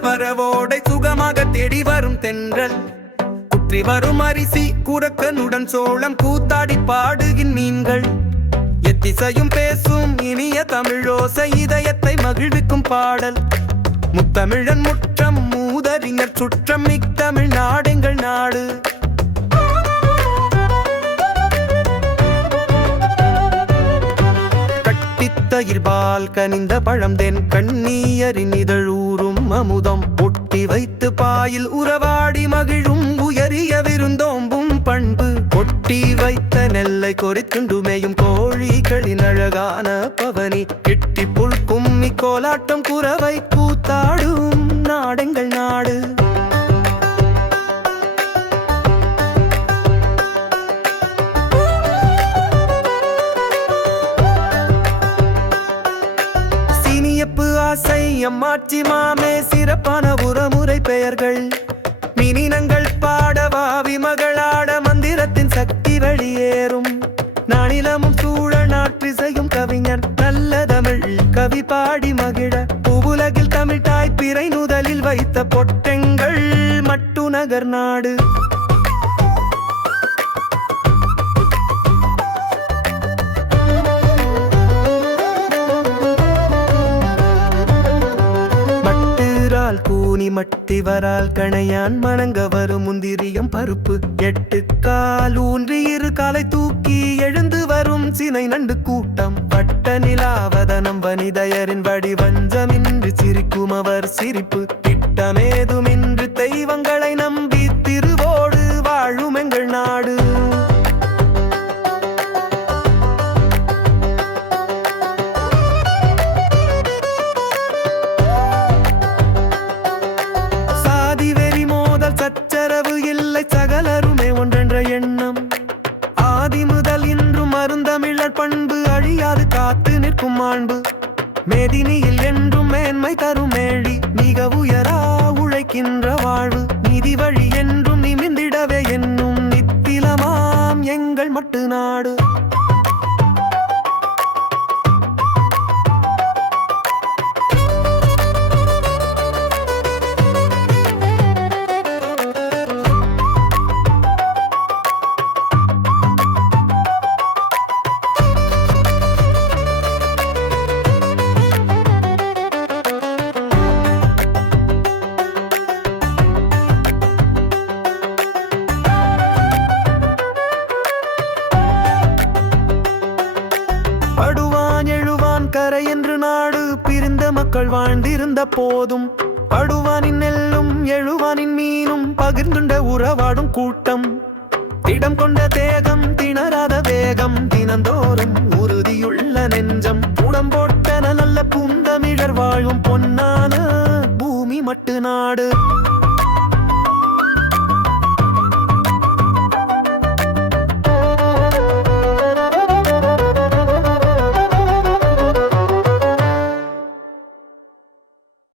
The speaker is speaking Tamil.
வரவோடை சுகமாக தேடி வரும் தென்றல் குற்றி வரும் அரிசி குரக்கனுடன் சோளம் கூத்தாடி பாடுகின் மீன்கள் எத்திசையும் பேசும் இனிய தமிழோசை இதயத்தை மகிழ்விக்கும் பாடல் முத்தமிழன் முற்றம் மூதறிஞர் சுற்றம் மிக்தமிழ் நாடெங்கள் நாடு தயிர்பால் கனிந்த பழம்தேன் கண்ணீயரின் இதழூரும் அமுதம் ஒட்டி வைத்து பாயில் உறவாடி மகிழும் உயரிய விருந்தோம்பும் பண்பு ஒட்டி வைத்த நெல்லை கொறித்துண்டுமேயும் கோழிகளின் அழகான பவனி கிட்டி புல் கும்மி கோலாட்டம் குறவை கூத்தாடும் நாடெங்கள் நாடு அம்மாச்சி மாமே சிறப்பான உறமுறை பெயர்கள் மினினங்கள் பாடவா விமகளாட மந்திரத்தின் சக்தி வெளியேறும் நானிலமும் சூழ நாற்றிசையும் கவிஞன் நல்ல தமிழ் கவி பாடி மகிழ பூவுலகில் தமிழ் தாய் பிறை நுதலில் வைத்த பொட்டெங்கள் மட்டு நகர் நாடு கூனி மட்டி வரால் கணையான் மணங்க வரும் முந்திரியம் பருப்பு எட்டு கால் ஊன்றி இரு காலை தூக்கி எழுந்து வரும் சினை நண்டு கூட்டம் பட்ட நிலாவதனம் வனிதையரின் வடிவஞ்சமின்றி சிரிக்கும் அவர் சிரிப்பு திட்டமேதுமின்றி தெய்வங்களை நம்பி திருவோடு வாழும் எங்கள் நாடு சச்சரவு இல்லை சகலருமே ஒன்றென்ற எண்ணம் ஆதி முதல் இன்றும் அருந்தமிழர் பண்பு அழியாது காத்து நிற்கும் மாண்பு மேதினியில் என்றும் மேன்மை தரும் மேழி மிக உயரா உழைக்கின்ற வாழ்வு நிதி வழி என்றும் நிமிந்திடவே என்னும் நித்திலமாம் எங்கள் மட்டு நாடு கரை என்று நாடு பிரிந்த மக்கள் வாழ்ந்திருந்த போதும் படுவானின் நெல்லும் எழுவானின் மீனும் பகிர்ந்துண்ட உறவாடும் கூட்டம் திடம் கொண்ட தேகம் திணறாத வேகம் தினந்தோறும் உறுதியுள்ள நெஞ்சம் உடம்போட்டன நல்ல பூந்தமிழர் வாழும் பொன்னான பூமி மட்டு நாடு